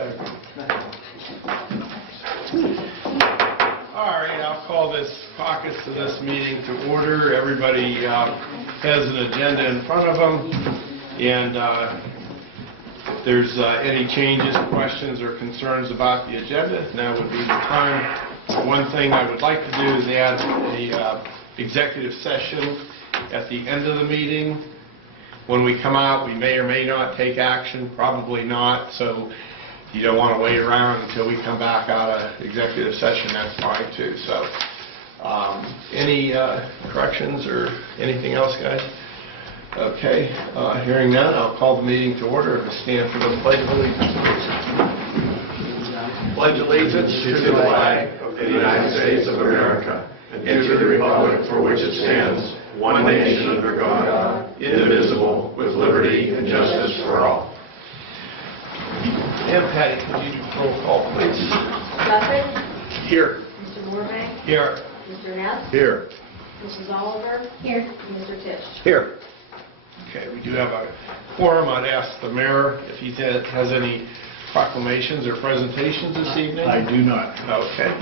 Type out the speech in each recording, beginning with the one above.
All right, I'll call this caucus to this meeting to order. Everybody has an agenda in front of them, and if there's any changes, questions, or concerns about the agenda, now would be the time. One thing I would like to do is add a executive session at the end of the meeting. When we come out, we may or may not take action, probably not, so you don't want to wait around until we come back out of executive session, that's fine too. So, any corrections or anything else, guys? Okay, hearing none, I'll call the meeting to order. Stand for the Pledge of Allegiance. Pledge allegiance to the flag of the United States of America and to the republic for which it stands, one nation under God, indivisible, with liberty and justice for all. And Patty, could you roll call, please? Duffin? Here. Mr. Morbank? Here. Mr. Neff? Here. Mrs. Oliver? Here. And Mr. Tisch? Here. Okay, we do have a quorum. I'd ask the mayor if he has any proclamations or presentations this evening. I do not. Okay.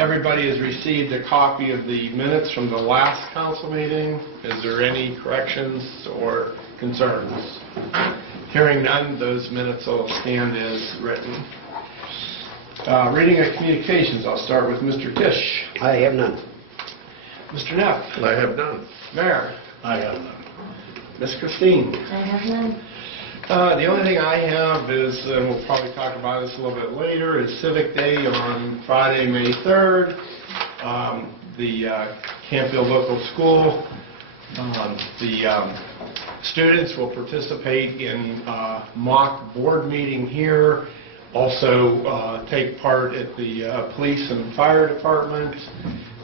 Everybody has received a copy of the minutes from the last council meeting. Is there any corrections or concerns? Hearing none, those minutes will stand as written. Reading of communications, I'll start with Mr. Tisch. I have none. Mr. Neff. I have none. Mayor. I have none. Ms. Christine. I have none. The only thing I have is, and we'll probably talk about this a little bit later, is Civic Day on Friday, May 3rd. The Canfield local school, the students will participate in mock board meeting here, also take part at the police and fire department,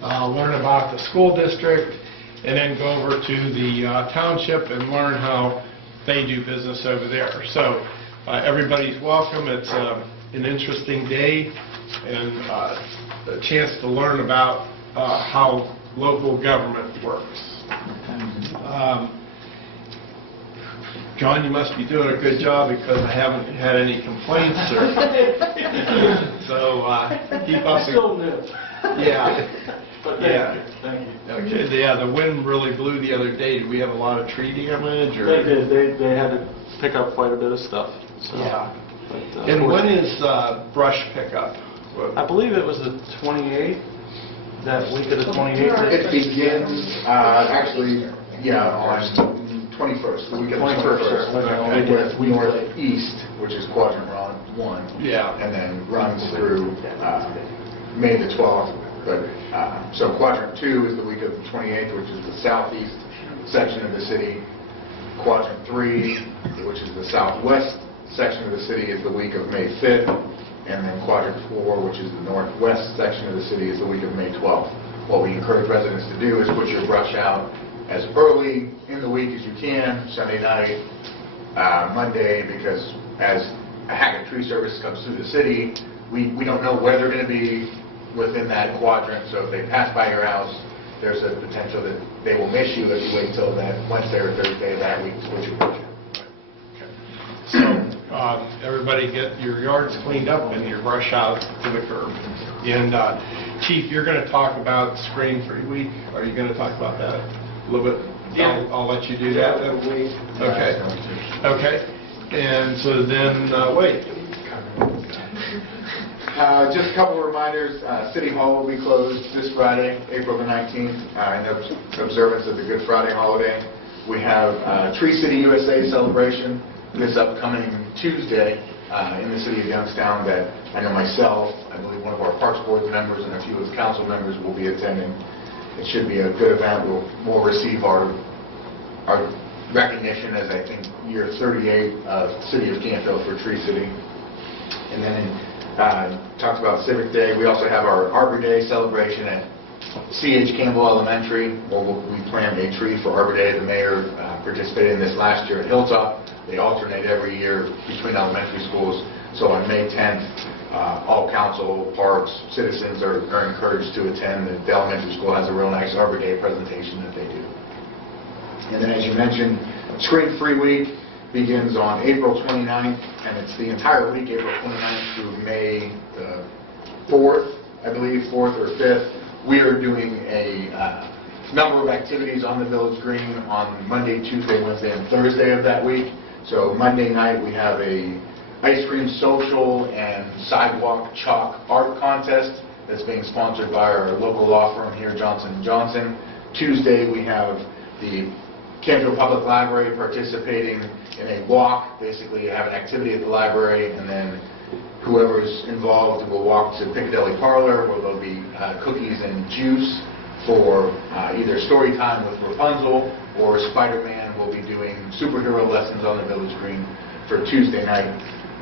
learn about the school district, and then go over to the township and learn how they do business over there. So everybody's welcome. It's an interesting day and a chance to learn about how local government works. John, you must be doing a good job because I haven't had any complaints. So keep up. Still new. Yeah. But thank you. Okay. Yeah, the wind really blew the other day. Did we have a lot of tree damage? Or? They did. They had to pick up quite a bit of stuff. So, Yeah. But, And when is brush pickup? I believe it was the 28th. That week of the 28th. It begins, actually, on 21st, the week of the 21st. 21st. With northeast, which is quadrant 1. Yeah. And then runs through May the 12th. But so quadrant 2 is the week of the 28th, which is the southeast section of the city. Quadrant 3, which is the southwest section of the city, is the week of May 5th. And then quadrant 4, which is the northwest section of the city, is the week of May 12th. What we encourage residents to do is put your brush out as early in the week as you can, Sunday night, Monday, because as a Hackett tree service comes through the city, we don't know where they're going to be within that quadrant. So if they pass by your house, there's a potential that they will miss you if you wait until that Wednesday or Thursday of that week to put your brush out. So everybody get your yards cleaned up and your brush out to the curb. And Chief, you're going to talk about screen-free week. Are you going to talk about that a little bit? Yeah. I'll let you do that. Okay. Okay. And so then, wait. Just a couple of reminders. City Hall will be closed this Friday, April the 19th, in observance of the Good Friday holiday. We have Tree City USA celebration this upcoming Tuesday in the city of Youngstown that I know myself, I believe one of our Parks Board members, and a few of the council members will be attending. It should be a good event. We'll receive our recognition as, I think, year 38 of the City of Canfield for Tree City. And then talked about Civic Day. We also have our Arbor Day celebration at C.H. Campbell Elementary. We planned a tree for Arbor Day. The mayor participated in this last year at Hilltop. They alternate every year between elementary schools. So on May 10th, all council, parks, citizens are encouraged to attend. The elementary school has a real nice Arbor Day presentation that they do. And then, as you mentioned, screen-free week. begins on April 29th, and it's the entire week, April 29th through May 4th, I believe, 4th or 5th. We are doing a number of activities on the Village Green on Monday, Tuesday, Wednesday, and Thursday of that week. So Monday night we have a ice cream social and sidewalk chalk art contest that's being sponsored by our local law firm here, Johnson & Johnson. Tuesday we have the Canfield Public Library participating in a walk, basically have an activity at the library, and then whoever's involved will walk to Piccadilly Parlor, where there'll be cookies and juice for either story time with Rapunzel, or Spider-Man will be doing superhero lessons on the Village Green for Tuesday night.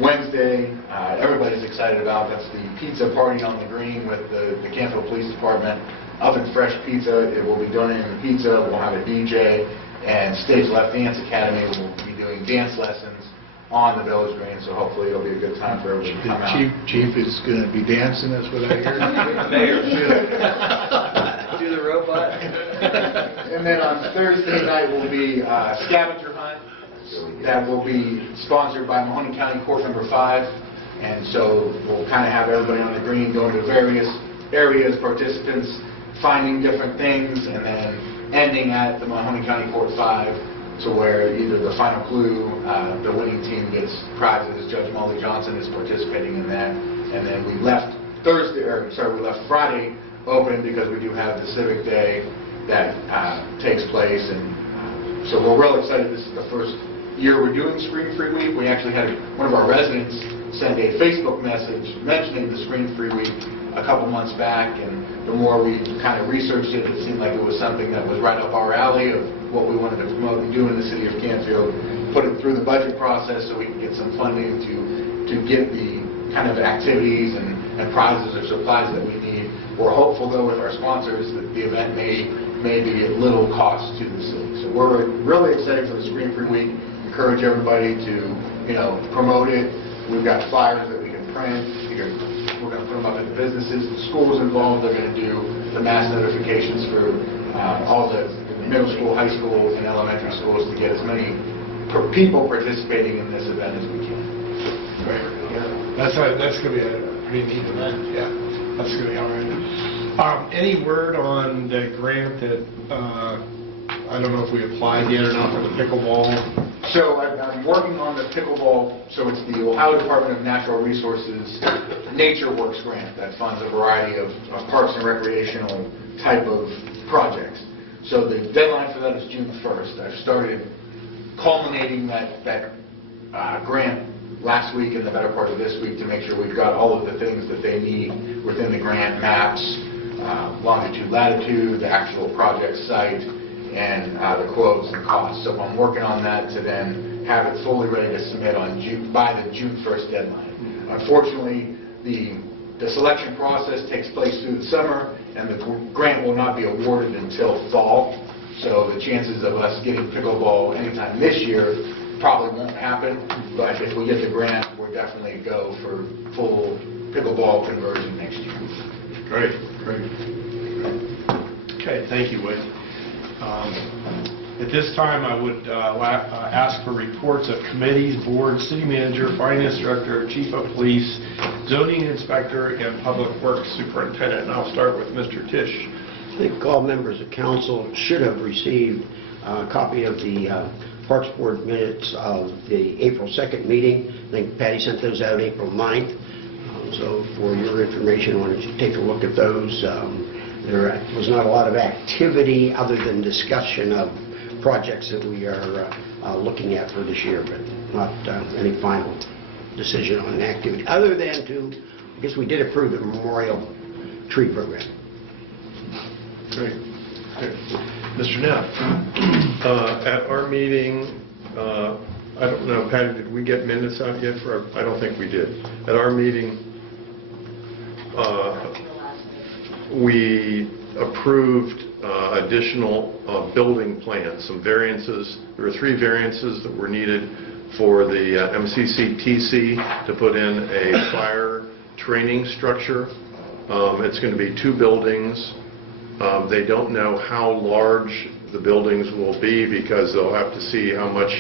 Wednesday, everybody's excited about, that's the pizza party on the green with the Canfield Police Department. Oven fresh pizza, it will be donating the pizza, we'll have a DJ, and Stage Left Dance Academy will be doing dance lessons on the Village Green, so hopefully it'll be a good time for everybody to come out. Chief is going to be dancing, that's what I hear. Mayor. Do the robot. And then on Thursday night will be scavenger hunt. That will be sponsored by Mahoney County Court Number 5. And so we'll kind of have everybody on the green going to various areas, participants finding different things, and then ending at the Mahoney County Court 5, so where either the final clue, the winning team gets prizes. Judge Molly Johnson is participating in that. And then we left Friday open because we do have the Civic Day that takes place, and so we're real excited. This is the first year we're doing Screen Free Week. We actually had one of our residents send a Facebook message mentioning the Screen Free Week a couple months back, and the more we kind of researched it, it seemed like it was something that was right up our alley of what we wanted to promote and do in the city of Canfield. Put it through the budget process so we can get some funding to get the kind of activities and prizes or supplies that we need. We're hopeful, though, with our sponsors that the event may be at little cost to the city. So we're really excited for the Screen Free Week. Encourage everybody to, promote it. We've got flyers that we can print. We're going to put them up at the businesses. The schools involved are going to do the mass notifications for all the middle school, high school, and elementary schools to get as many people participating in this event as we can. Right. Yeah. That's going to be a pretty neat event. Yeah, that's going to be all right. Any word on the grant that I don't know if we applied yet or not for the pickleball? So I'm working on the pickleball. So it's the Ohio Department of Natural Resources Nature Works grant that funds a variety of parks and recreational type of projects. So the deadline for that is June 1st. I've started culminating that grant last week and the better part of this week to make sure we've got all of the things that they need within the grant: maps, longitude, latitude, the actual project site, and the quotes and costs. So I'm working on that to then have it fully ready to submit by the June 1st deadline. Unfortunately, the selection process takes place through the summer, and the grant will not be awarded until fall. So the chances of us getting pickleball anytime this year probably won't happen, but if we get the grant, we'll definitely go for full pickleball conversion next year. Great. Okay, thank you, Wade. At this time, I would ask for reports of committees, boards, city manager, finance director, chief of police, zoning inspector, and public works superintendent. And I'll start with Mr. Tisch. I think all members of council should have received a copy of the Parks Board minutes of the April 2nd meeting. I think Patty sent those out April 9th. So for your information, why don't you take a look at those. There was not a lot of activity other than discussion of projects that we are looking at for this year, but not any final decision on an activity, other than I guess we did approve the memorial tree program. Great. Mr. Neff. At our meeting, I don't know, Patty, did we get minutes out yet? I don't think we did. At our meeting, we approved additional building plans, some variances. There were 3 variances that were needed for the MCCTC to put in a fire training structure. It's going to be 2 buildings. They don't know how large the buildings will be because they'll have to see how much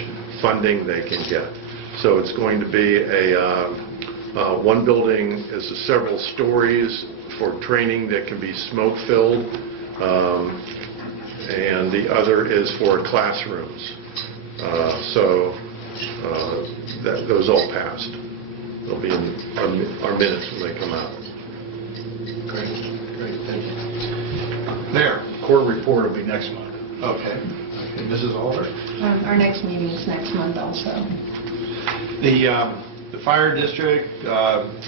funding they can get. So it's going to be one building is several stories for training that can be smoke-filled, and the other is for classrooms. Those all passed. They'll be in our minutes when they come out. Great, thank you. There. Court report will be next month. Okay. Mrs. Oliver? Our next meeting is next month also. The fire district,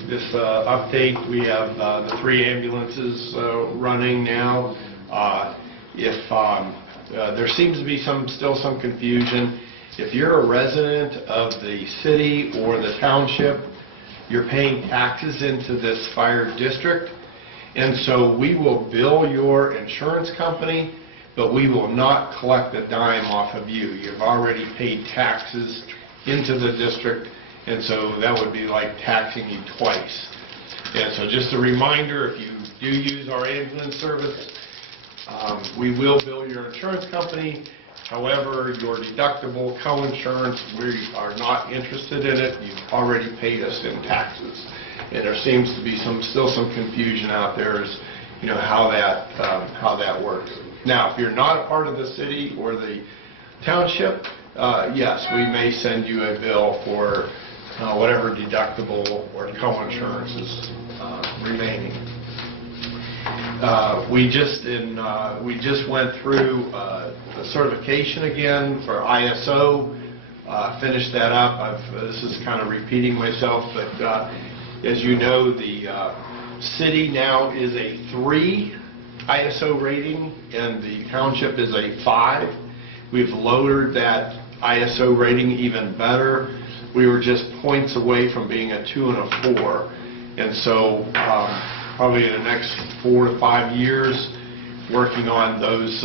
this update, we have the 3 ambulances running now. There seems to be still some confusion. If you're a resident of the city or the township, you're paying taxes into this fire district, and so we will bill your insurance company, but we will not collect a dime off of you. You've already paid taxes into the district, and so that would be like taxing you twice. And so just a reminder, if you do use our ambulance service, we will bill your insurance company. However, your deductible co-insurance, we are not interested in it. You've already paid us in taxes. And there seems to be still some confusion out there as how that works. Now, if you're not a part of the city or the township, yes, we may send you a bill for whatever deductible or co-insurance is remaining. We just went through the certification again for ISO. Finished that up. This is kind of repeating myself, but as you know, the city now is a 3 ISO rating, and the township is a 5. We've lowered that ISO rating even better. We were just points away from being a 2 and a 4, and so probably in the next 4 to 5 years, working on those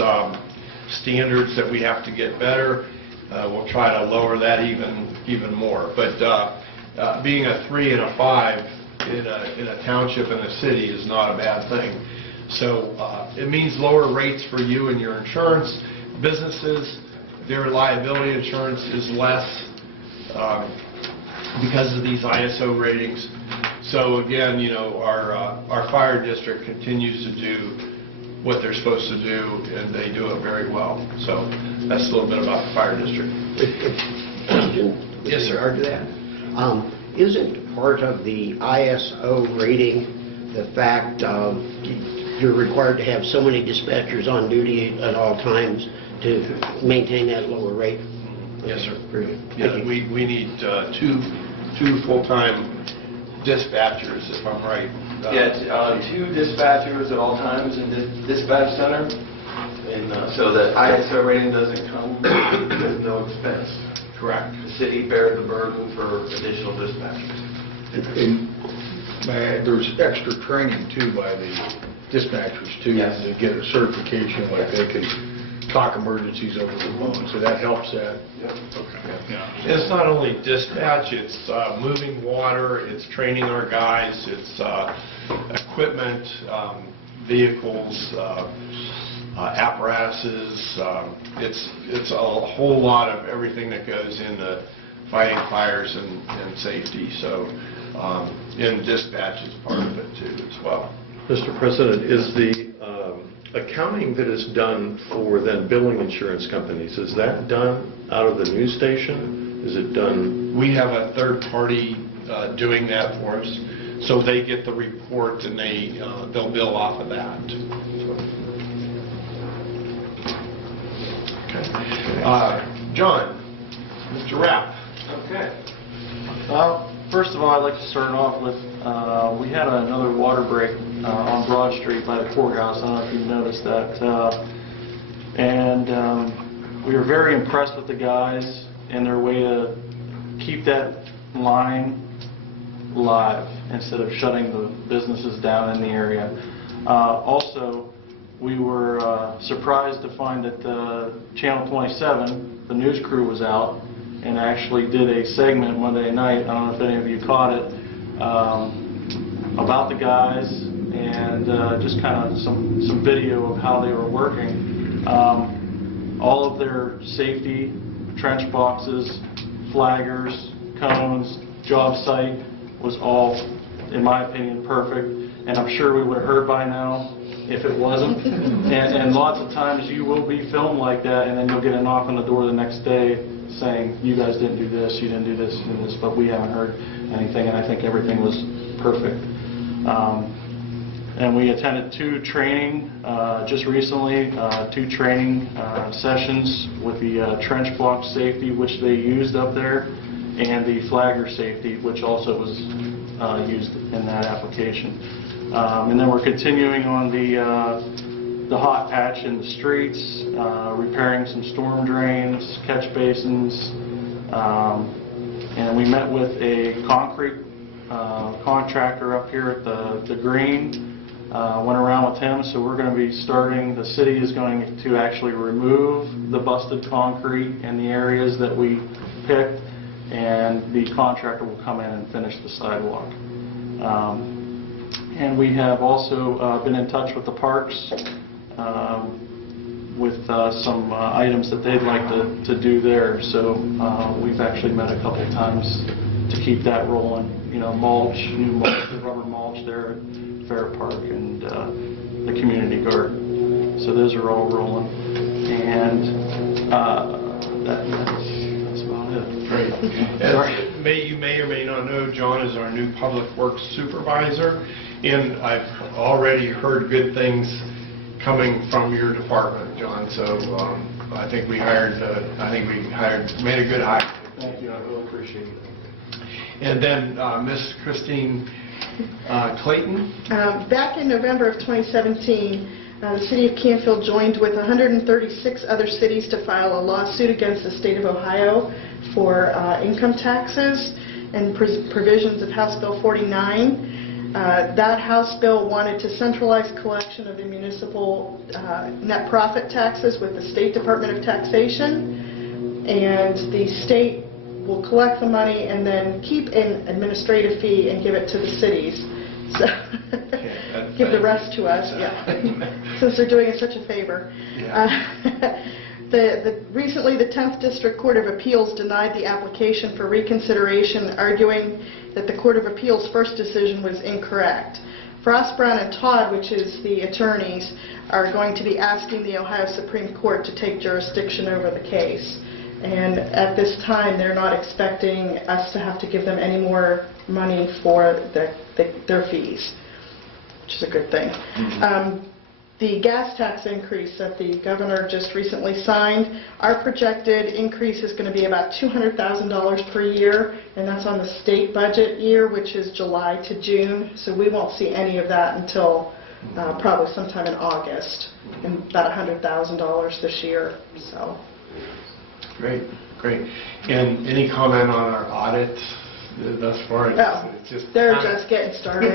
standards that we have to get better. We'll try to lower that even more. But being a 3 and a 5 in a township and a city is not a bad thing. So it means lower rates for you and your insurance. Businesses, their liability insurance is less because of these ISO ratings. So again, our fire district continues to do what they're supposed to do, and they do it very well. So that's a little bit about the fire district. Question? Yes, sir. With regard to that, isn't part of the ISO rating the fact of you're required to have so many dispatchers on duty at all times to maintain that lower rate? Yes, sir. Very good. Yeah, Thank you. we need two full-time dispatchers, if I'm right. Yeah, 2 dispatchers at all times in the dispatch center, and so the ISO rating doesn't come with no expense. Correct. The city bears the burden for additional dispatchers. And there's extra training too by the dispatchers too, Yes. to get a certification, like they can talk emergencies over the phone, so that helps that. Yep. Yeah. It's not only dispatch, it's moving water, it's training our guys, it's equipment, vehicles, apparatuses. It's a whole lot of everything that goes into fighting fires and safety. So, and dispatch is part of it too as well. Mr. President, is the accounting that is done for then billing insurance companies, is that done out of the news station? Is it done? We have a third party doing that for us, so they get the report and they'll bill off of that. Okay. John, Mr. Rapp. Okay. Well, first of all, I'd like to start off with, we had another water break on Broad Street by the courthouse. I don't know if you noticed that. And we were very impressed with the guys and their way to keep that line live instead of shutting the businesses down in the area. Also, we were surprised to find that Channel 27, the news crew, was out and actually did a segment Monday night, I don't know if any of you caught it, about the guys and just kind of some video of how they were working. All of their safety trench boxes flaggers, cones, job site was all, in my opinion, perfect. And I'm sure we would have heard by now if it wasn't. And lots of times you will be filmed like that, and then you'll get a knock on the door the next day saying, you guys didn't do this, you didn't do this, you didn't do this, but we haven't heard anything, and I think everything was perfect. And we attended two training, just recently, two training sessions with the trench block safety, which they used up there, and the flagger safety, which also was used in that application. And then we're continuing on the hot patch in the streets, repairing some storm drains, catch basins, and we met with a concrete contractor up here at the green. Went around with him, so we're going to be starting, the city is going to actually remove the busted concrete in the areas that we picked, and the contractor will come in and finish the sidewalk. And we have also been in touch with the parks with some items that they'd like to do there. So we've actually met a couple of times to keep that rolling. You know, mulch, new mulch, rubber mulch there at Fair Park and the community garden. So those are all rolling. And that's about it. Great. As you may or may not know, John is our new Public Works Supervisor, and I've already heard good things coming from your department, John. So I think we made a good hire. Thank you. I really appreciate it. And then Miss Christine Clayton. Back in November of 2017, the City of Canfield joined with 136 other cities to file a lawsuit against the State of Ohio for income taxes and provisions of House Bill 49. That House bill wanted to centralize collection of the municipal net profit taxes with the State Department of Taxation, and the state will collect the money and then keep an administrative fee and give it to the cities. So give the rest to us, yeah, since they're doing us such a favor. Yeah. Recently, the 10th District Court of Appeals denied the application for reconsideration, arguing that the Court of Appeals' first decision was incorrect. Frost, Brown, and Todd, which is the attorneys, are going to be asking the Ohio Supreme Court to take jurisdiction over the case. And at this time, they're not expecting us to have to give them any more money for their fees, which is a good thing. The gas tax increase that the governor just recently signed, our projected increase is going to be about $200,000 per year, and that's on the state budget year, which is July to June. So we won't see any of that until probably sometime in August, and about $100,000 this year. So. Great, great. And any comment on our audit thus far? They're just getting started.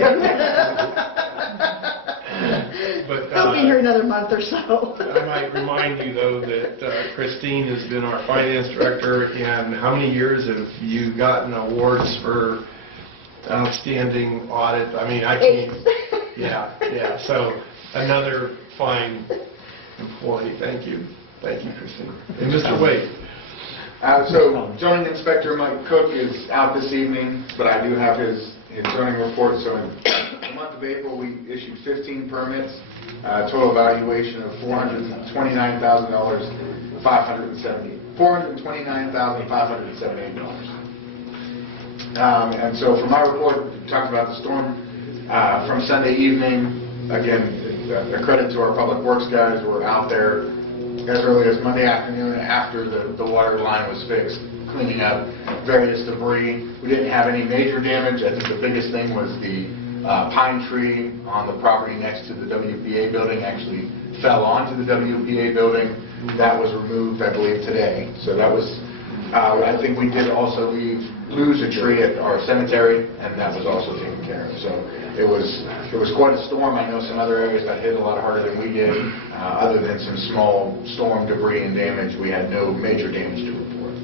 But they'll be here another month or so. I might remind you, though, that Christine has been our finance director, and how many years have you gotten awards for outstanding audit? I mean, I can't. Yeah. So another fine employee. Thank you, Christine. And Mr. Wade. So zoning inspector Mike Cook is out this evening, but I do have his zoning report. So in the month of April, we issued 15 permits, total valuation of $429,578. And so for my report, we talked about the storm from Sunday evening. Again, a credit to our public works guys who were out there as early as Monday afternoon after the water line was fixed, cleaning up various debris. We didn't have any major damage. I think the biggest thing was the pine tree on the property next to the WPA building actually fell onto the WPA building. That was removed, I believe, today. So that was, I think we did also lose a tree at our cemetery, and that was also taken care of. So it was quite a storm. I know some other areas got hit a lot harder than we did. Other than some small storm debris and damage, we had no major damage to report.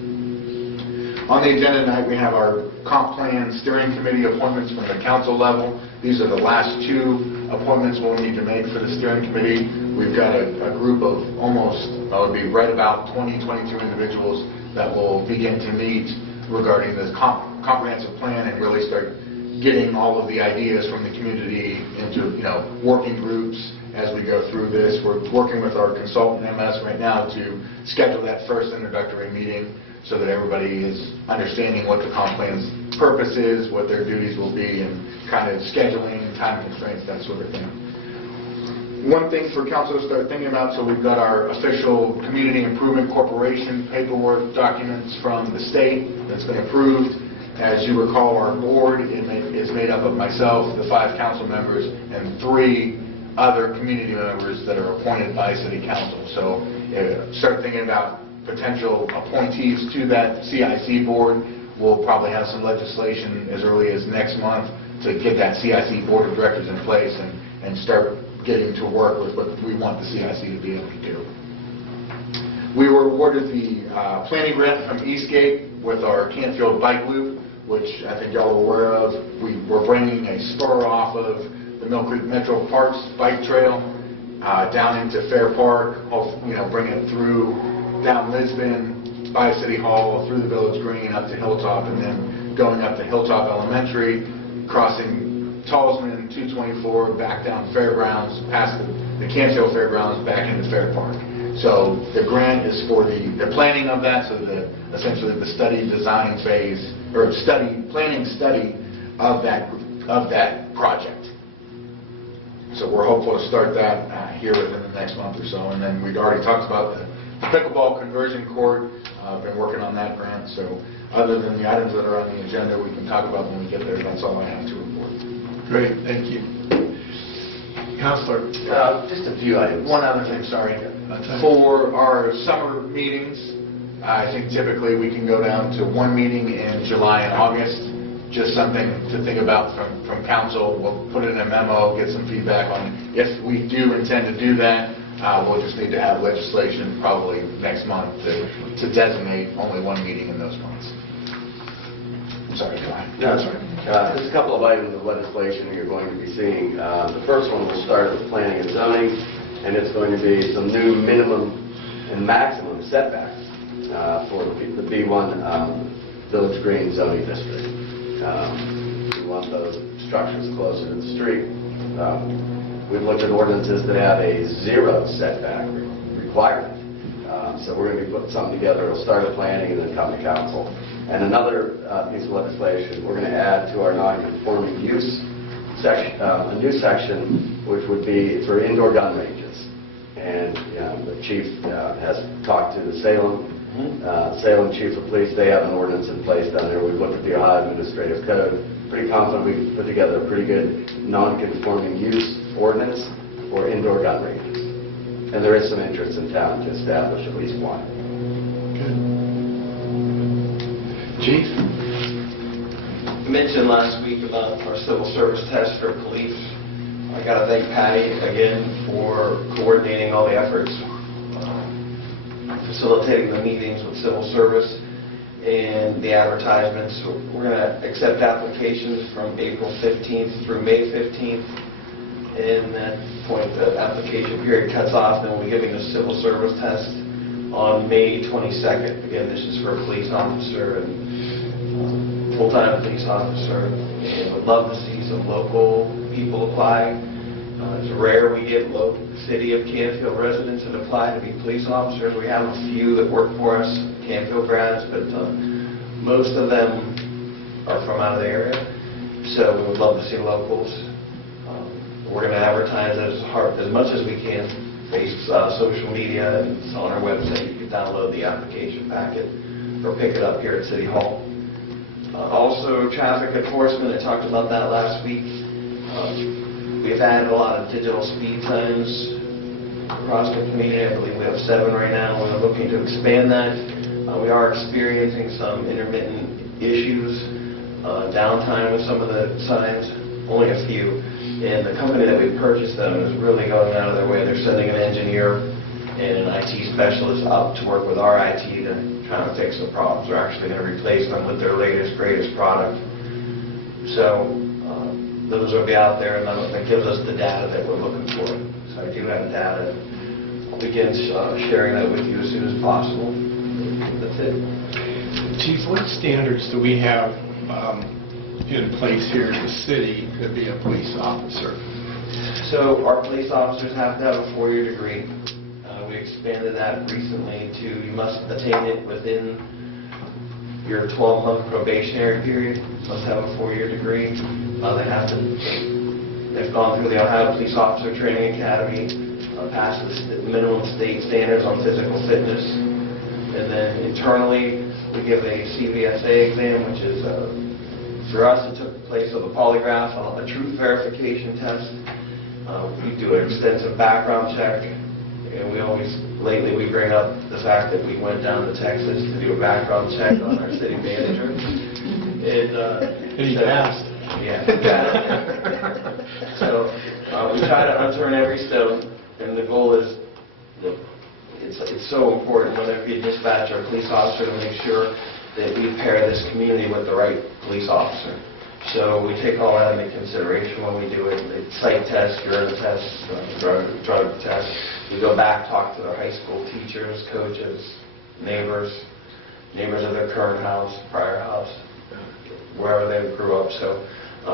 On the agenda tonight, we have our comp plan steering committee appointments from the council level. These are the last two appointments we'll need to make for the steering committee. We've got a group of almost, it would be right about 20, 22 individuals that will begin to meet regarding this comprehensive plan and really start getting all of the ideas from the community into, working groups as we go through this. We're working with our consultant MS right now to schedule that first introductory meeting so that everybody is understanding what the comp plan's purpose is, what their duties will be, and kind of scheduling, time constraints, that sort of thing. One thing for council to start thinking about, so we've got our official Community Improvement Corporation paperwork documents from the state that's been approved. As you recall, our board is made up of myself, the 5 council members, and 3 other community members that are appointed by city council. So start thinking about potential appointees to that CIC board. We'll probably have some legislation as early as next month to get that CIC board of directors in place and start getting to work with what we want the CIC to be able to do. We were awarded the planning grant from Eastgate with our Canfield bike loop, which I think y'all are aware of. We're bringing a spur off of the Mill Creek Metro Parks bike trail down into Fair Park, bring it through down Lisbon, by City Hall, through the Village Green, up to Hilltop, and then going up to Hilltop Elementary, crossing Tallsman, 224, back down Fairgrounds, past the Canfield Fairgrounds, back into Fair Park. So the grant is for the planning of that, so essentially the study design phase, or planning study of that project. So we're hopeful to start that here within the next month or so. And then we've already talked about the pickleball conversion court. I've been working on that grant. So other than the items that are on the agenda we can talk about when we get there, that's all I have to report. Great, thank you. Counselor? Just a few items. One other thing, sorry. Okay. For our summer meetings, I think typically we can go down to 1 meeting in July and August. Just something to think about from council. We'll put it in a memo, get some feedback on if we do intend to do that. We'll just need to have legislation probably next month to designate only 1 meeting in those months. I'm sorry, July. No, that's right. There's a couple of items of legislation you're going to be seeing. The first one will start with planning and zoning, and it's going to be some new minimum and maximum setbacks for the B1 Village Green zoning district. We want those structures closer to the street. We've looked at ordinances that have a 0 setback requirement. So we're going to be putting something together. It'll start at planning and then come to council. And another piece of legislation, we're going to add to our non-conforming use section, a new section which would be for indoor gun ranges. And the chief has talked to the Salem Chief of Police. They have an ordinance in place down there. We've looked at the Ohio Administrative Code. Pretty confident we've put together a pretty good non-conforming use ordinance for indoor gun ranges. And there is some interest in town to establish at least one. Good. Chief? I mentioned last week about our civil service test for police. I got to thank Patty again for coordinating all the efforts, facilitating the meetings with civil service and the advertisements. So we're going to accept applications from April 15th through May 15th. And at that point, the application period cuts off, and we'll be giving a civil service test on May 22nd. Again, this is for a police officer and full-time police officer. And we'd love to see some local people apply. It's rare we get city of Canfield residents that apply to be police officers. We have a few that work for us, Canfield grads, but most of them are from out of the area. So we would love to see locals. We're going to advertise as much as we can, social media, and it's on our website. You can download the application packet or pick it up here at City Hall. Also, traffic enforcement, I talked about that last week. We've added a lot of digital speed signs across the community. I believe we have 7 right now. We're looking to expand that. We are experiencing some intermittent issues, downtime with some of the signs, only a few. And the company that we purchased them is really going out of their way. They're sending an engineer and an IT specialist up to work with our IT to try to fix the problems. They're actually going to replace them with their latest, greatest product. So those will be out there, and that gives us the data that we're looking for. So I do have data. I'll begin sharing that with you as soon as possible. That's it. Chief, what standards do we have in place here in the city to be a police officer? So our police officers have to have a 4-year degree. We expanded that recently to you must attain it within your 12-month probationary period. You must have a 4-year degree. They've gone through the Ohio Police Officer Training Academy, passed the minimum state standards on physical fitness, and then internally we give a CVSA exam, which is for us it took the place of a polygraph, a truth verification test. We do an extensive background check, and lately we bring up the fact that we went down to Texas to do a background check on our city manager. And he passed. Yeah. So we try to unturn every stone, and the goal is, look, it's so important whenever you dispatch our police officer to make sure that we pair this community with the right police officer. So we take all that into consideration when we do it. Sight tests, urine tests, drug tests. We go back, talk to their high school teachers, coaches, neighbors of their current house, prior house, wherever they grew up. So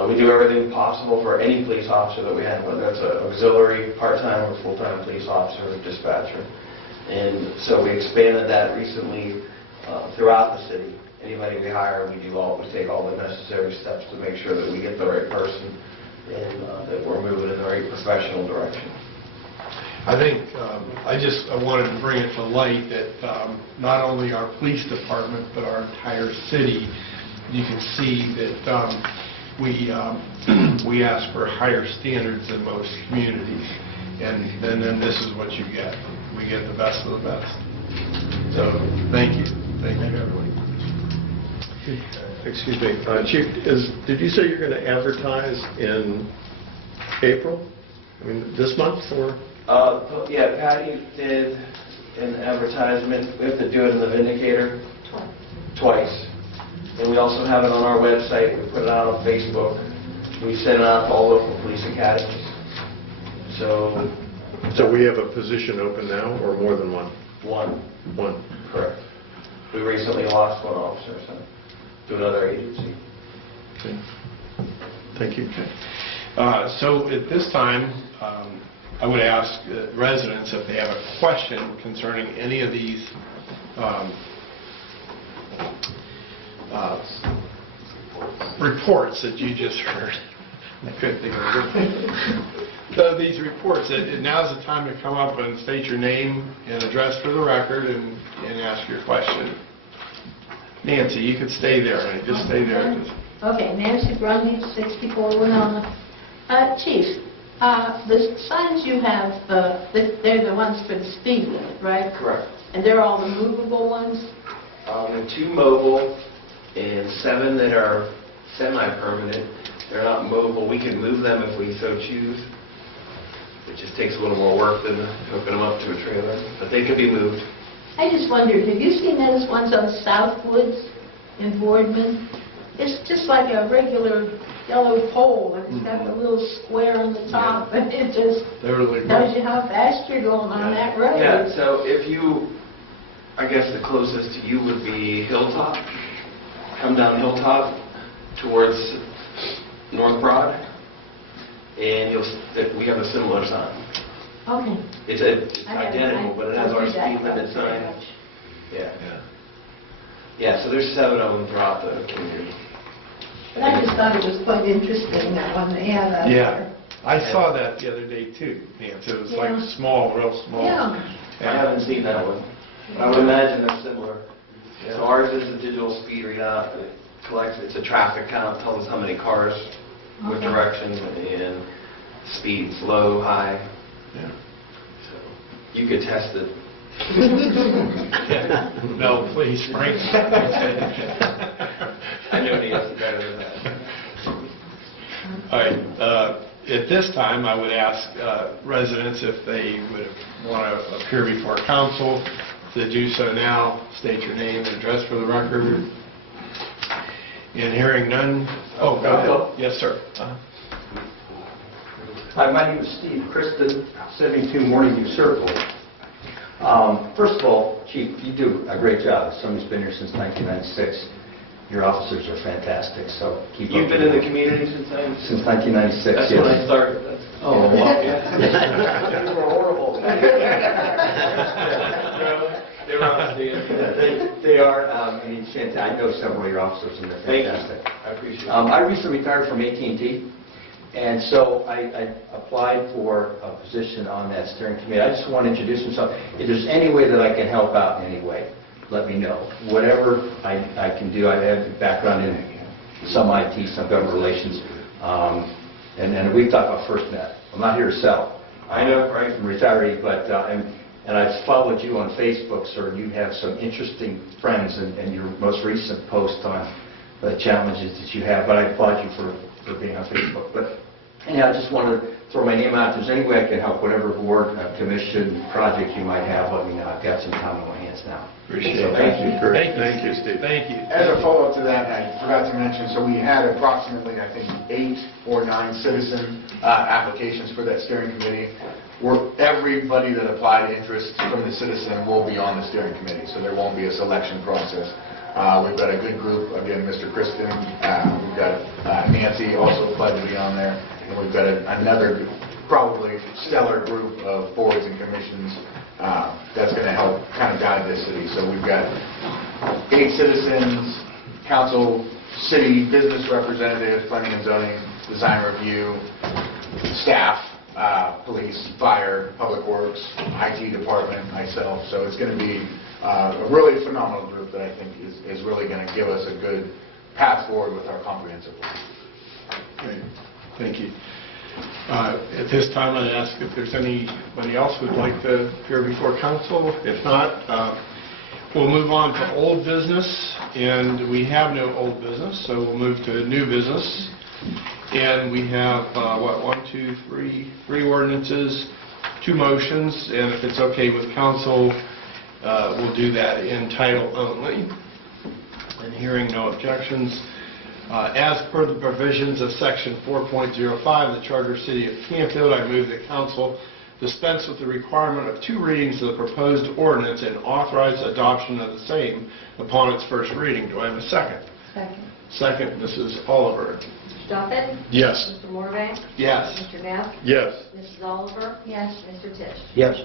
we do everything possible for any police officer that we have, whether it's an auxiliary, part-time, or full-time police officer or dispatcher. And so we expanded that recently throughout the city. Anybody we hire, we take all the necessary steps to make sure that we get the right person and that we're moving in the right professional direction. I think I wanted to bring it to light that not only our police department but our entire city, you can see that we ask for higher standards than most communities, and then this is what you get. We get the best of the best. So thank you everybody. Excuse me, Chief, did you say you're going to advertise in April? I mean, this month or? Yeah, Patty did an advertisement. We have to do it in the Vindicator twice. And we also have it on our website. We put it out on Facebook. We send it out to all local police academies. So we have a position open now, or more than one? One. Correct. We recently lost one officer, so to another agency. Okay. Thank you. So at this time, I would ask residents if they have a question concerning any of these reports that you just heard. I couldn't think of it. So these reports, now's the time to come up and state your name and address for the record and ask your question. Nancy, you could stay there, honey. Just stay there. Okay, Nancy Grundy, 64 Winona. Chief, the signs you have, they're the ones for the speed limit, right? Correct. And they're all the movable ones? There are 2 mobile and 7 that are semi-permanent. They're not movable. We can move them if we so choose. It just takes a little more work than hooking them up to a trailer, but they can be moved. I just wondered, have you seen those ones on Southwoods in Boardman? It's just like a regular yellow pole, and it's got a little square on the top, and it just tells you how fast you're going on that road. Yeah, so if you, I guess the closest to you would be Hilltop. Come down Hilltop towards North Broad, and we have a similar sign. Okay. It's identical, but it has our speed limit sign. Yeah, so there's 7 of them throughout the community. But I just thought it was quite interesting, that one they had out there. I saw that the other day too, Nancy. It was like small, real small. Yeah. I haven't seen that one. I would imagine they're similar. So ours is a digital speed readout. It collects, it's a traffic count, tells us how many cars, what direction, and speeds, low, high. Yeah. So you could test it. No, please, Frank. I know the answer better than that. All right. At this time, I would ask residents if they would want to appear before council to do so now. State your name and address for the record. And hearing none. Oh, go ahead. Yes, sir. Hi, my name is Steve Kristen, 72 Morning View Circle. First of all, Chief, you do a great job. As somebody who's been here since 1996, your officers are fantastic, so keep up. You've been in the community since Since 1996, That's yes. when I started. Oh, wow. You were horrible. They were outstanding. They are, I mean, I know several of your officers, and they're Thank you. fantastic. I appreciate it. I recently retired from AT&T, and so I applied for a position on that steering committee. I just want to introduce myself. If there's any way that I can help out in any way, let me know. Whatever I can do. I have a background in some IT, some government relations, and we've talked about FirstNet. I'm not here to sell. I know, right? I'm a retiree, but and I've followed you on Facebook, sir. You have some interesting friends, and your most recent post on the challenges that you have. But I applaud you for being on Facebook. But anyhow, I just want to throw my name out. If there's any way I can help, whatever board, commission, project you might have, let me know. I've got some time on my hands now. Appreciate So it. thank you. Great, thank you, Steve. Thank you. As a follow-up to that, I forgot to mention, so we had approximately, I think, 8 or 9 citizen applications for that steering committee. Everybody that applied interest from the citizen will be on the steering committee, so there won't be a selection process. We've got a good group, again, Mr. Kristen, we've got Nancy also applied to be on there, and we've got another probably stellar group of boards and commissions that's going to help kind of guide this city. So we've got 8 citizens, council, city, business representatives, planning and zoning, design review, staff, police, fire, public works, IT department, myself. So it's going to be a really phenomenal group that I think is really going to give us a good path forward with our comprehensive plan. Great. Thank you. At this time, I'd ask if there's anybody else who would like to appear before council. If not, we'll move on to old business, and we have no old business, so we'll move to new business. And we have, three ordinances, 2 motions, and if it's okay with council, we'll do that in title only. And hearing no objections, as per the provisions of Section 4.05 of the Charter of the City of Canfield, I move that council dispense with the requirement of 2 readings of the proposed ordinance and authorize adoption of the same upon its first reading. Do I have a second? Second. Second, Mrs. Oliver. Mr. Duffett? Yes. Mr. Morvay? Yes. Mr. Neff? Yes. Mrs. Oliver? Yes. Mr. Tisch? Yes.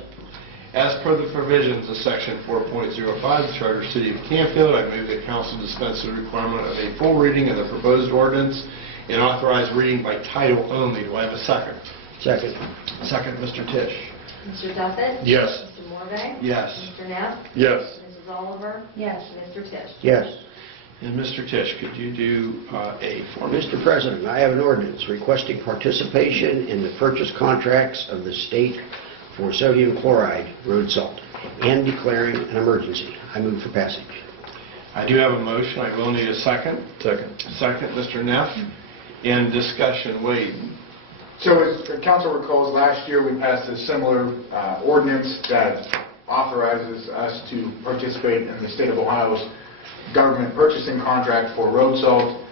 As per the provisions of Section 4.05 of the Charter of the City of Canfield, I move that council dispense with the requirement of a full reading of the proposed ordinance and authorize reading by title only. Do I have a second? Second. Second, Mr. Tisch. Mr. Duffett? Yes. Mr. Morvay? Yes. Mr. Neff? Yes. Mrs. Oliver? Yes. Mr. Tisch? Yes. And Mr. Tisch, could you do A for me? Mr. President, I have an ordinance requesting participation in the purchase contracts of the state for sodium chloride road salt and declaring an emergency. I move for passage. I do have a motion. I will need a second. Second. Second, Mr. Neff. In discussion, Wade. So as the council recalls, last year we passed a similar ordinance that authorizes us to participate in the state of Ohio's government purchasing contract for road salt.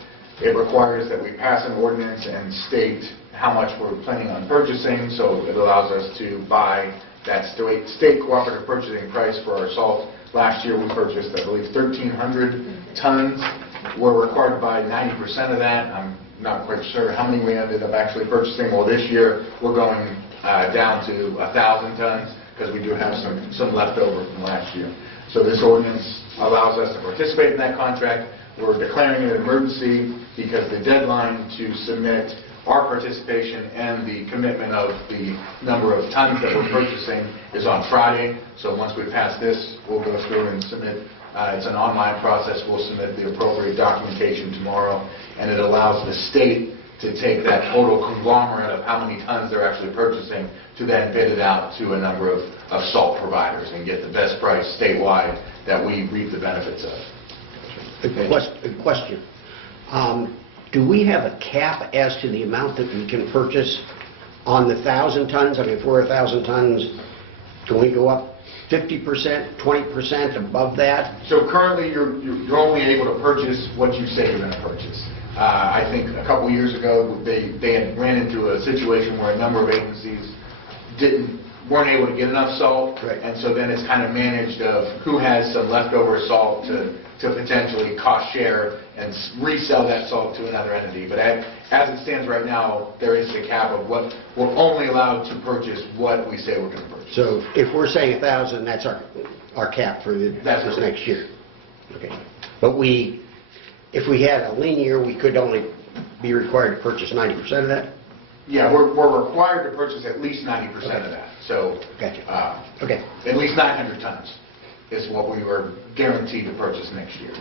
It requires that we pass an ordinance and state how much we're planning on purchasing, so it allows us to buy that state cooperative purchasing price for our salt. Last year we purchased, I believe, 1,300 tons. We're required to buy 90% of that. I'm not quite sure how many we ended up actually purchasing. Well, this year we're going down to 1,000 tons because we do have some left over from last year. So this ordinance allows us to participate in that contract. We're declaring it an emergency because the deadline to submit our participation and the commitment of the number of tons that we're purchasing is on Friday. So once we pass this, we'll go through and submit. It's an online process. We'll submit the appropriate documentation tomorrow, and it allows the state to take that total conglomerate of how many tons they're actually purchasing to then bid it out to a number of salt providers and get the best price statewide that we reap the benefits of. A question. Do we have a cap as to the amount that we can purchase on the 1,000 tons? I mean, if we're 1,000 tons, can we go up 50%, 20% above that? So currently, you're only able to purchase what you say you're going to purchase. I think a couple years ago, they had ran into a situation where a number of agencies didn't weren't able to get enough salt. Right. And so then it's kind of managed of who has some leftover salt to potentially cost share and resell that salt to another entity. But as it stands right now, there is a cap of what we're only allowed to purchase what we say we're going to purchase. So if we're saying 1,000, that's our cap for this next year. Okay. But if we had a lean year, we could only be required to purchase 90% of that? Yeah, we're required to purchase at least 90% of that. So Gotcha. Okay. at least 900 tons is what we were guaranteed to purchase next year.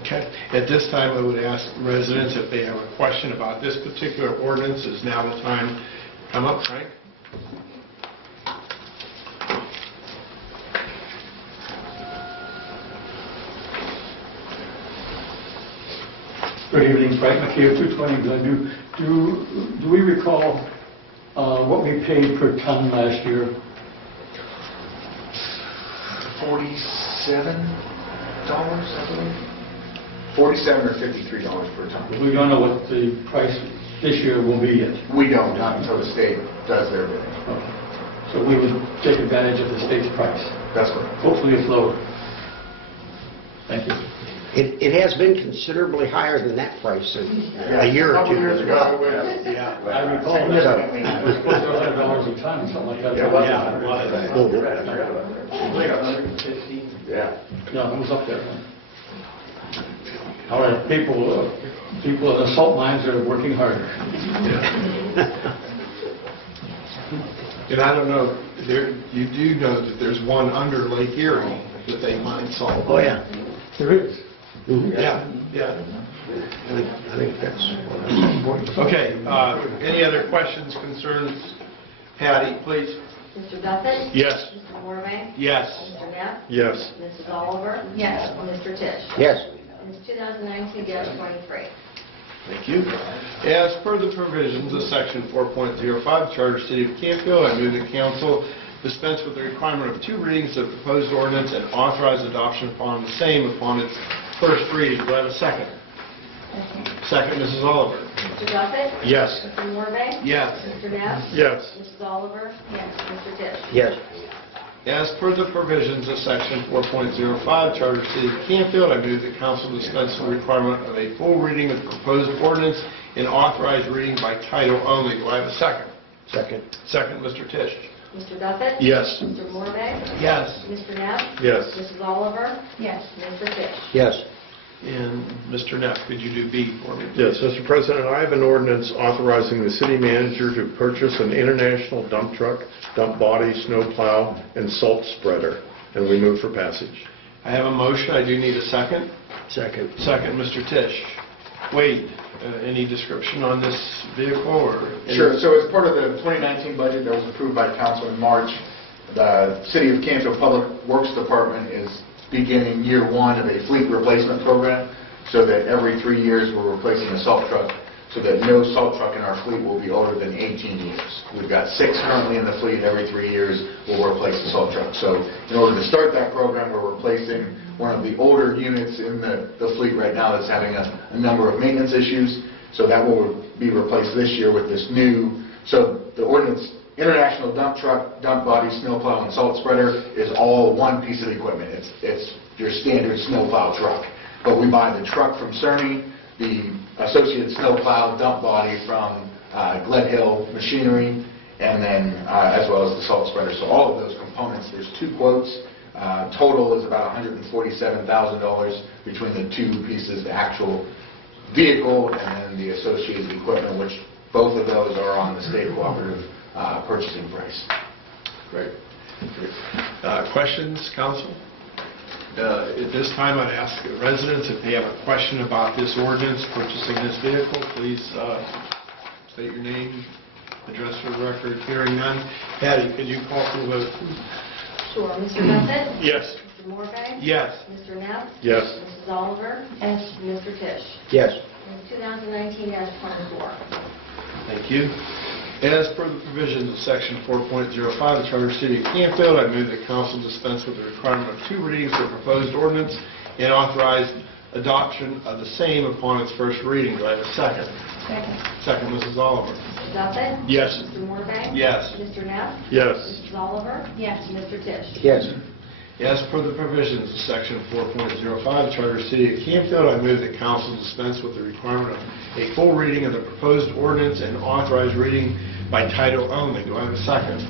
Okay. At this time, I would ask residents if they have a question about this particular ordinance. Is now the time to come up, Frank? Good evening, Frank McKee, 220 Glenview. Do we recall what we paid per ton last year? $47, I believe. $47 or $53 per ton. We don't know what the price this year will be yet. We don't, not until the state does their bidding. Okay. So we would take advantage of the state's price. That's correct. Hopefully it's lower. Thank you. It has been considerably higher than that price a year or two. A couple years ago. Yeah. I recall that it was close to $100 a ton, something like that. Yeah, it was. Oh, You're right, I forgot about that. Like 150. Yeah. No, it was up there. All right, people in the salt mines are working harder. And I don't know, you do know that there's one under Lake Erie that they mine salt. Oh, yeah. There is. Yeah. I think that's important. Okay, any other questions, concerns? Patty, please. Mr. Duffett? Yes. Mr. Morvay? Yes. Mr. Neff? Yes. Mrs. Oliver? Yes. Mr. Tisch? Yes. And it's 2019-23. Thank you. As per the provisions of Section 4.05 Charter City of Canfield, I move the council dispense with the requirement of 2 readings of the proposed ordinance and authorize adoption upon the same upon its first reading. Do I have a second? Second, Mrs. Oliver. Mr. Duffett? Yes. Mr. Morvay? Yes. Mr. Neff? Yes. Mrs. Oliver? Yes. Mr. Tisch? Yes. As per the provisions of Section 4.05 Charter City of Canfield, I move the council dispense with the requirement of a full reading of the proposed ordinance and authorized reading by title only. Do I have a second? Second. Second, Mr. Tisch. Mr. Duffett? Yes. Mr. Morvay? Yes. Mr. Neff? Yes. Mrs. Oliver? Yes. Mr. Tisch? Yes. And Mr. Neff, could you do B for me? Yes, Mr. President, I have an ordinance authorizing the city manager to purchase an international dump truck, dump body, snow plow, and salt spreader, and we move for passage. I have a motion. I do need a second. Second. Second, Mr. Tisch. Wade, any description on this vehicle or? Sure. So as part of the 2019 budget that was approved by council in March, the City of Canfield Public Works Department is beginning year 1 of a fleet replacement program, so that every 3 years we're replacing a salt truck, so that no salt truck in our fleet will be older than 18 years. We've got 6 currently in the fleet. Every 3 years we'll replace the salt truck. So in order to start that program, we're replacing one of the older units in the fleet right now that's having a number of maintenance issues. So that will be replaced this year with this new, so the ordinance, international dump truck, dump body, snow plow, and salt spreader is all one piece of equipment. It's your standard snow plow truck. But we buy the truck from Cerny, the associated snow plow dump body from Glen Hill Machinery, and then as well as the salt spreader. So all of those components, there's 2 quotes. Total is about $147,000 between the 2 pieces, the actual vehicle and then the associated equipment, which both of those are on the state cooperative purchasing price. Great. Questions, council? At this time, I'd ask residents if they have a question about this ordinance, purchasing this vehicle, please state your name, address for the record. Hearing none. Patty, could you call for the vote? Sure. Mr. Duffett? Yes. Mr. Morvay? Yes. Mr. Neff? Yes. Mrs. Oliver? Yes. Mr. Tisch? Yes. And 2019-24. Thank you. As per the provisions of Section 4.05 of the Charter City of Canfield, I move that council dispense with the requirement of 2 readings of the proposed ordinance and authorize adoption of the same upon its first reading. Do I have a second? Second. Second, Mrs. Oliver. Mr. Duffett? Yes. Mr. Morvay? Yes. Mr. Neff? Yes. Mrs. Oliver? Yes. Mr. Tisch? Yes. As per the provisions of Section 4.05 Charter of the City of Canfield, I move that council dispense with the requirement of a full reading of the proposed ordinance and authorize reading by title only. Do I have a second?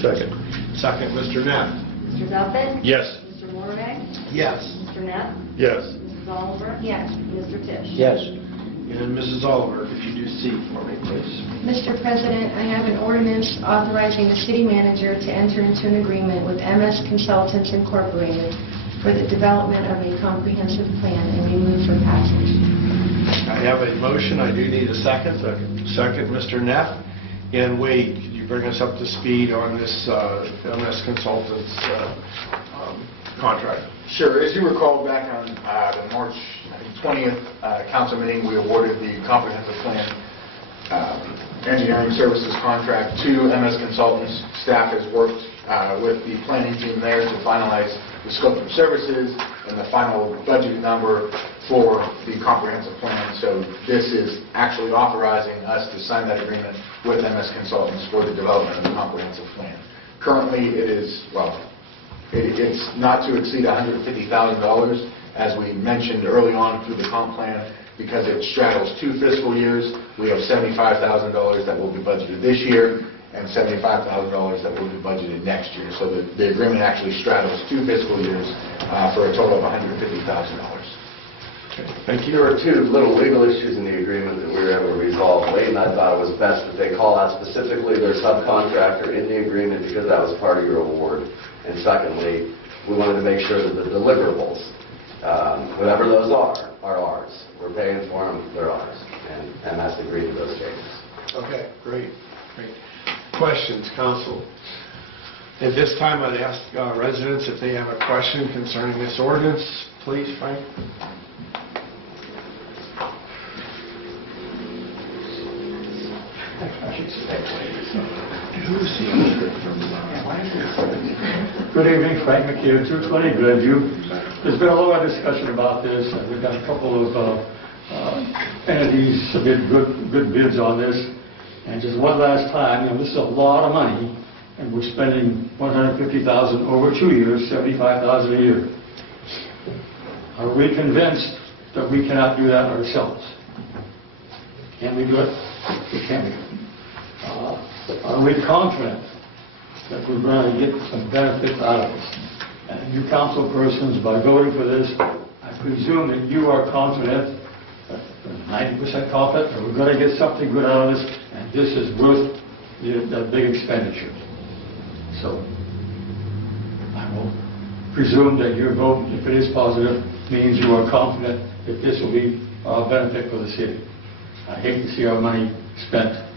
Second. Second, Mr. Neff. Mr. Duffett? Yes. Mr. Morvay? Yes. Mr. Neff? Yes. Mrs. Oliver? Yes. Mr. Tisch? Yes. And Mrs. Oliver, if you do C for me, please. Mr. President, I have an ordinance authorizing the city manager to enter into an agreement with MS Consultants Incorporated for the development of a comprehensive plan, and we move for passage. I have a motion. I do need a second. Second, Mr. Neff. And Wade, could you bring us up to speed on this MS Consultants contract? Sure. As you recall, back on the March 20th council meeting, we awarded the comprehensive plan engineering services contract to MS Consultants. Staff has worked with the planning team there to finalize the scope of services and the final budget number for the comprehensive plan. So this is actually authorizing us to sign that agreement with MS Consultants for the development of the comprehensive plan. Currently, it is, well, it's not to exceed $150,000, as we mentioned early on through the comp plan, because it straddles 2 fiscal years. We have $75,000 that will be budgeted this year and $75,000 that will be budgeted next year. So the agreement actually straddles 2 fiscal years for a total of $150,000. Okay, thank you. There were 2 little legal issues in the agreement that we were able to resolve. Wade and I thought it was best that they call out specifically their subcontractor in the agreement, because that was part of your award. And secondly, we wanted to make sure that the deliverables, whatever those are ours. We're paying for them, they're ours. And MS agreed to those changes. Okay, great. Questions, council? At this time, I'd ask residents if they have a question concerning this ordinance. Please, Frank. Good evening, Frank McHugh, 220 Glenview. There's been a lot of discussion about this, and we've got a couple of entities submit good bids on this. And just one last time, this is a lot of money, and we're spending $150,000 over 2 years, $75,000 a year. Are we convinced that we cannot do that ourselves? Can we do it? We can. Are we confident that we're going to get some benefits out of this? And you council persons, by voting for this, I presume that you are confident, 90% confident, that we're going to get something good out of this, and this is worth the big expenditure. So I will presume that your vote, if it is positive, means you are confident that this will be a benefit for the city. I hate to see our money spent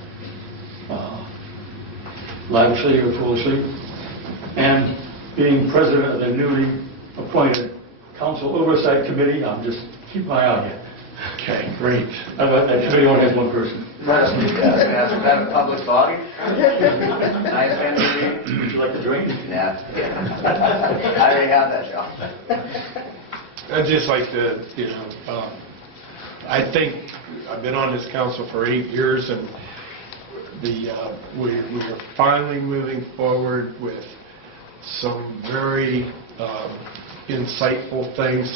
lavishly or foolishly. And being president of the newly appointed Council Oversight Committee, I'm just keep my eye on it. Okay, great. That committee only has one person. Must be, is that a public body? Nice family. Would you like to drink? Yeah. I already have that job. I'd just like to, I think I've been on this council for 8 years, and we're finally moving forward with some very insightful things,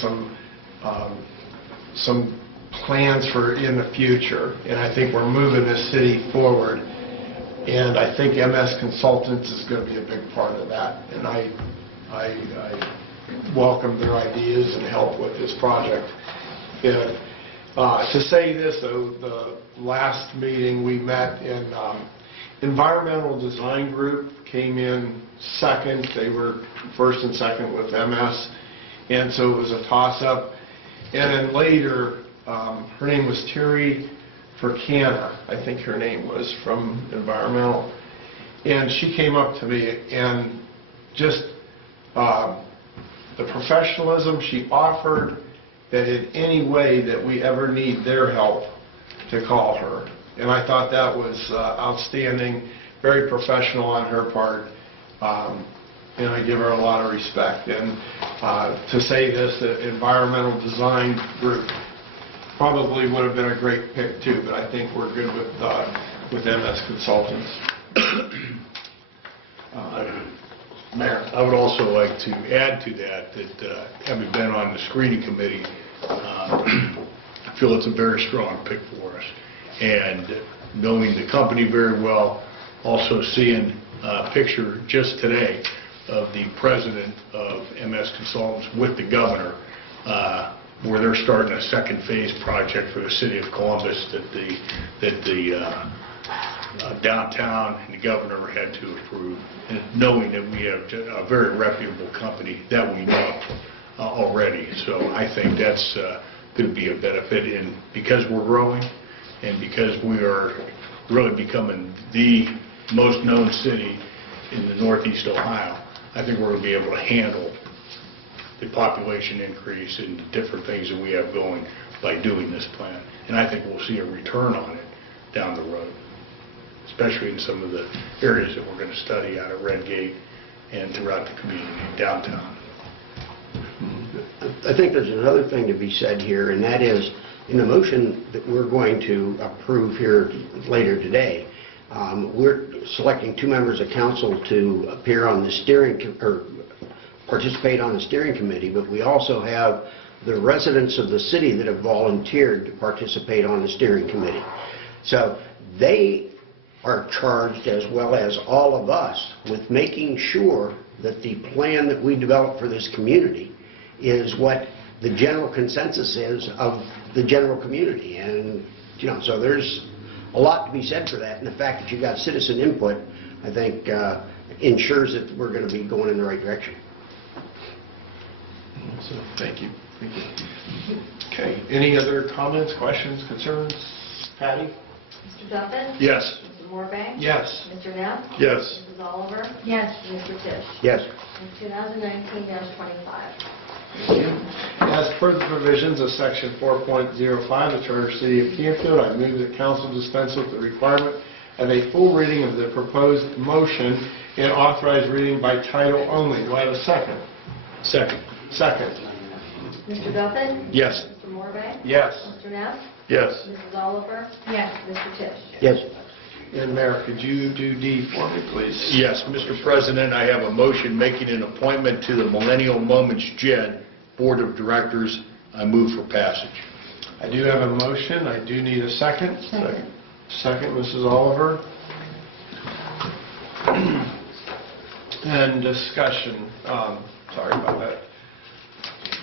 some plans for in the future, and I think we're moving this city forward. And I think MS Consultants is going to be a big part of that, and I welcome their ideas and help with this project. And, to say this, though, the last meeting we met in Environmental Design Group came in second. They were first and second with MS, and so it was a toss-up. And then later, her name was Terry Furcana, I think her name was, from Environmental, and she came up to me and just the professionalism she offered, that in any way that we ever need their help, to call her. And I thought that was outstanding, very professional on her part, and I give her a lot of respect. And to say this, the Environmental Design Group probably would have been a great pick too, but I think we're good with MS Consultants. Mayor. I would also like to add to that, having been on the screening committee, I feel it's a very strong pick for us. And knowing the company very well, also seeing a picture just today of the president of MS Consultants with the governor, where they're starting a second phase project for the city of Columbus that the downtown and the governor had to approve, and knowing that we have a very reputable company that we know already. So I think that's going to be a benefit, and because we're growing and because we are really becoming the most known city in the Northeast Ohio, I think we're going to be able to handle the population increase and the different things that we have going by doing this plan. And I think we'll see a return on it down the road, especially in some of the areas that we're going to study out at Redgate and throughout the community downtown. I think there's another thing to be said here, and that is, in the motion that we're going to approve here later today, we're selecting 2 members of council to appear on the participate on the steering committee, but we also have the residents of the city that have volunteered to participate on the steering committee. So they are charged, as well as all of us, with making sure that the plan that we develop for this community is what the general consensus is of the general community. And, you know, so there's a lot to be said for that. And the fact that you got citizen input, I think, ensures that we're going to be going in the right direction. So, thank you. Okay. Any other comments, questions, concerns? Patty? Mr. Duffett? Yes. Mr. Morvay? Yes. Mr. Neff? Yes. Mrs. Oliver? Yes. Mr. Tisch? Yes. 2019-25. As per the provisions of Section 4.05 of the Charter of the City of Canfield, I move that council dispense with the requirement of a full reading of the proposed motion and authorize reading by title only. Do I have a second? Second. Second. Mr. Duffett? Yes. Mr. Morvay? Yes. Mr. Neff? Yes. Mrs. Oliver? Yes. Mr. Tisch? Yes. And Mayor, could you do D for me, please? Yes, Mr. President, I have a motion making an appointment to the Millennial Moments JED Board of Directors. I move for passage. I do have a motion. I do need a second. Second. Second, Mrs. Oliver. And discussion. Sorry about that.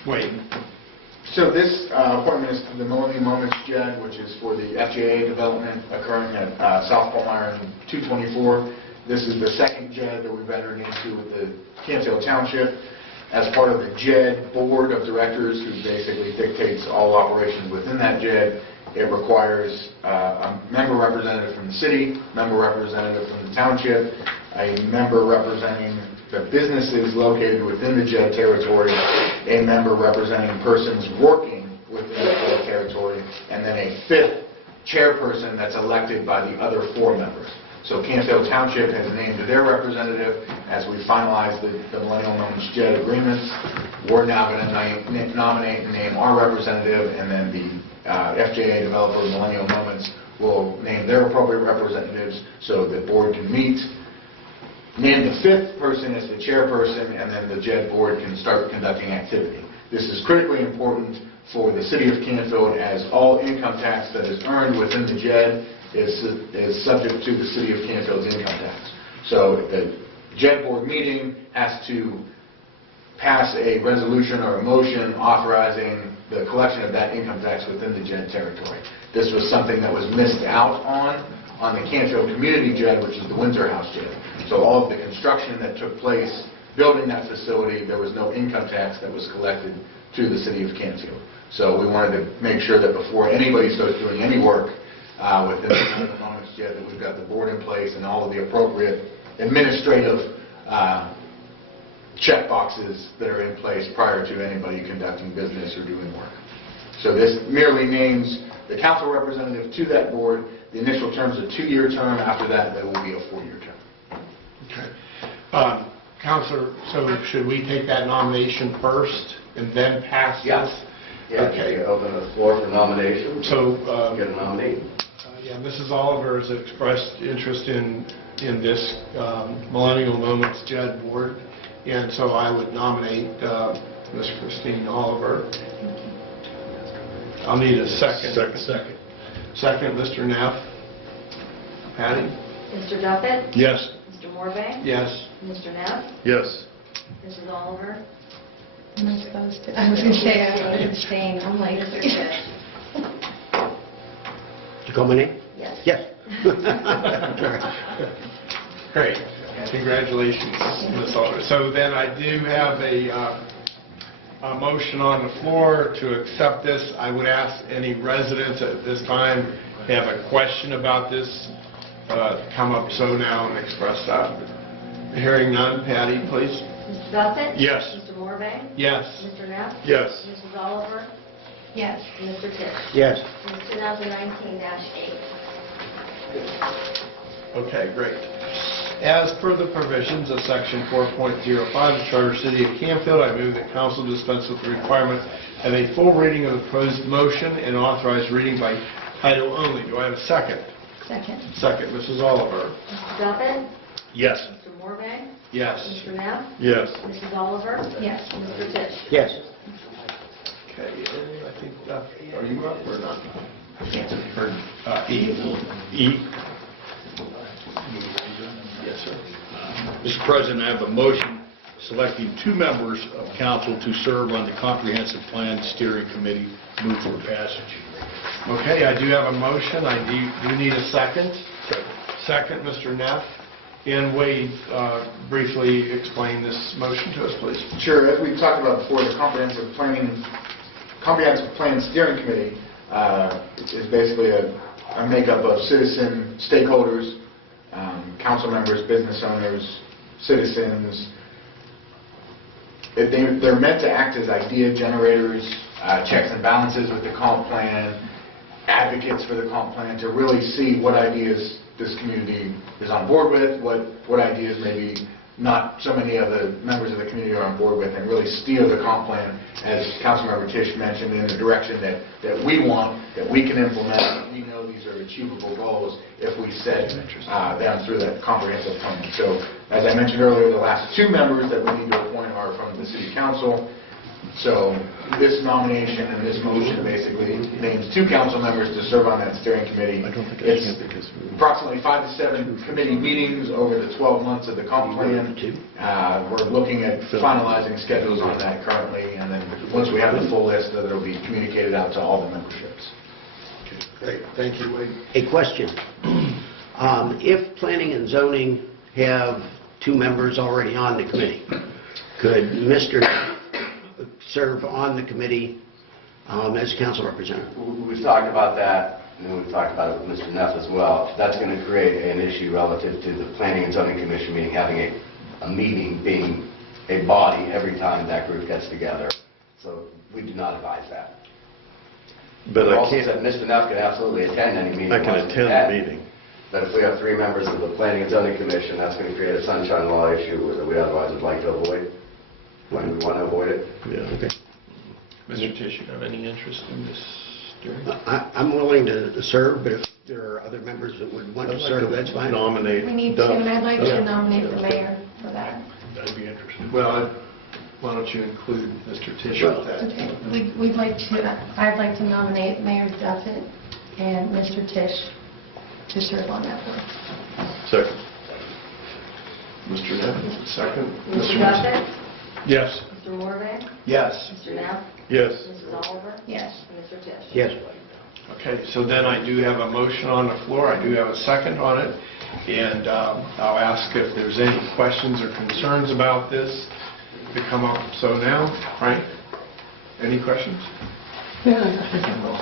Wait. So this appointment is to the Millennium Moments JED, which is for the FJA development occurring at South Palmyra and 224. This is the second JED that we've entered into with the Canfield Township. As part of the JED Board of Directors, who basically dictates all operations within that JED, it requires a member representative from the city, member representative from the township, a member representing the businesses located within the JED territory, a member representing persons working within the JED territory, and then a 5th chairperson that's elected by the other 4 members. So Canfield Township has named their representative. As we finalize the Millennial Moments JED agreements, we're now going to nominate and name our representative, and then the FJA developer Millennial Moments will name their appropriate representatives so the board can meet, name the 5th person as the chairperson, and then the JED board can start conducting activity. This is critically important for the city of Canfield, as all income tax that is earned within the JED is subject to the city of Canfield's income tax. So the JED board meeting has to pass a resolution or a motion authorizing the collection of that income tax within the JED territory. This was something that was missed out on the Canfield Community JED, which is the Windsor House JED. So all of the construction that took place building that facility, there was no income tax that was collected to the city of Canfield. So we wanted to make sure that before anybody starts doing any work within the Moments JED, that we've got the board in place and all of the appropriate administrative check boxes that are in place prior to anybody conducting business or doing work. So this merely names the council representative to that board. The initial term is a 2-year term. After that, there will be a 4-year term. Okay. Counselor, so should we take that nomination first and then pass this? Yeah, Okay. you open the floor for nomination. So, Get a nominee. yeah, Mrs. Oliver has expressed interest in this Millennial Moments JED board, and so I would nominate Ms. Christine Oliver. I'll need a second. Second. Second, Mr. Neff. Patty? Mr. Duffett? Yes. Mr. Morvay? Yes. Mr. Neff? Yes. Mrs. Oliver? Am I supposed to? I was going to say I would abstain. I'm like, Mr. Tisch? To call my name? Yes. Yes. Great. Congratulations, Ms. Oliver. So then I do have a motion on the floor to accept this. I would ask any residents at this time who have a question about this, come up so now and express that. Hearing none, Patty, please. Mr. Duffett? Yes. Mr. Morvay? Yes. Mr. Neff? Yes. Mrs. Oliver? yes. Mr. Tisch? Yes. It's 2019-8. Okay, great. As per the provisions of Section 4.05 of the Charter City of Canfield, I move that council dispense with the requirement of a full reading of the proposed motion and authorize reading by title only. Do I have a second? Second. Second, Mrs. Oliver. Mr. Duffett? Yes. Mr. Morvay? Yes. Mr. Neff? Yes. Mrs. Oliver? Yes. Mr. Tisch? Yes. Okay, and I think, are you up or not? Or E? Yes, sir. Mr. President, I have a motion selecting 2 members of council to serve on the Comprehensive Plan Steering Committee. Move for passage. Okay, I do have a motion. I do need a second. Second, Mr. Neff. And Wade, briefly explain this motion to us, please. Sure, as we talked about before, the Comprehensive Plan Steering Committee is basically a makeup of citizen stakeholders, council members, business owners, citizens. They're meant to act as idea generators, checks and balances with the comp plan, advocates for the comp plan, to really see what ideas this community is on board with, what ideas maybe not so many of the members of the community are on board with, and really steer the comp plan, as Councilmember Tisch mentioned, in the direction that we want, that we can implement. We know these are achievable goals if we set them through that comprehensive plan. So, as I mentioned earlier, the last 2 members that we need to appoint are from the City Council. So this nomination and this motion basically names 2 council members to serve on that steering committee. It's approximately 5 to 7 committee meetings over the 12 months of the comp plan. We're looking at finalizing schedules on that currently, and then once we have the full list, it'll be communicated out to all the memberships. Great, thank you, Wade. A question. If planning and zoning have 2 members already on the committee, could Mr. serve on the committee as a council representative? We've talked about that, and then we've talked about it with Mr. Neff as well. That's going to create an issue relative to the Planning and Zoning Commission meeting, having a meeting being a body every time that group gets together. So we do not advise that. But We I also can't, said Mr. Neff can absolutely attend any meeting. I can attend the meeting. But if we have 3 members of the Planning and Zoning Commission, that's going to create a sunshine law issue that we otherwise would like to avoid. When we want to avoid it. Yeah. Okay. Mr. Tisch, you have any interest in this steering? I'm willing to serve, but if there are other members that would want to serve, that's fine. Nominate We need Doug. to, and I'd like Yeah. to nominate the mayor for that. That'd be interesting. Well, why don't you include Mr. Tisch Well, with that? Okay. We'd like to, I'd like to nominate Mayor Duffett and Mr. Tisch to serve on that board. Second. Mr. Neff, second. Mr. Duffett? Yes. Mr. Morvay? Yes. Mr. Neff? Yes. Mrs. Oliver? Yes. And Mr. Tisch? Yes. Okay, so then I do have a motion on the floor. I do have a second on it. And I'll ask if there's any questions or concerns about this to come up so now. Frank, any questions? Yeah, I think I will.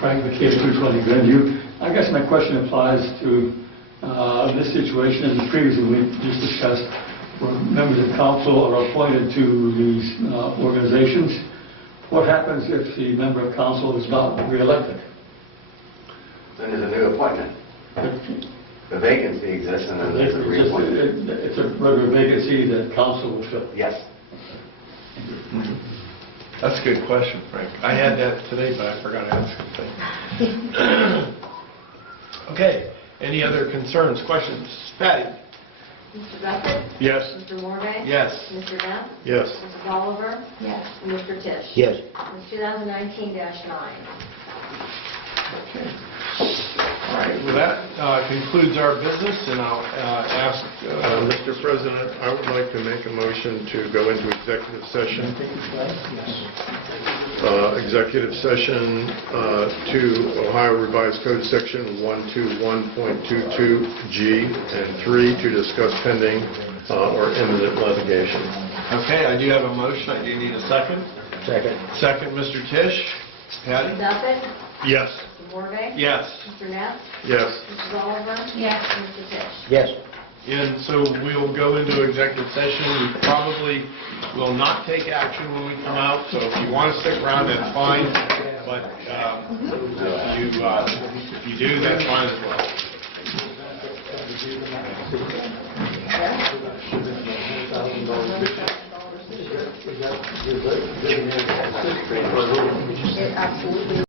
Frank McKay, 220 Glenview. I guess my question applies to this situation, as previously we just discussed, where members of council are appointed to these organizations. What happens if the member of council is not re-elected? Then there's a new appointment. the vacancy exists and then there's a It's reappointment. it's a regular vacancy that council will fill. Yes. That's a good question, Frank. I had that today, but I forgot to ask it. Okay, any other concerns, questions? Patty? Mr. Duffett? Yes. Mr. Morvay? Yes. Mr. Neff? Yes. Mrs. Oliver? Yes. And Mr. Tisch? Yes. It's 2019-9. Okay. All right, well, that concludes our business, and I'll ask... Mr. President, I would like to make a motion to go into executive session. Executive session to Ohio Revised Code Section 121.22G and 3 to discuss pending or imminent litigation. Okay, I do have a motion. I do need a second. Second. Second, Mr. Tisch. Patty? Mr. Duffett? Yes. Mr. Morvay? Yes. Mr. Neff? Yes. Mrs. Oliver? Yes. And Mr. Tisch? Yes. And so we'll go into executive session. We probably will not take action when we come out, so if you want to stick around, that's fine. But if you do, that's fine as well. It absolutely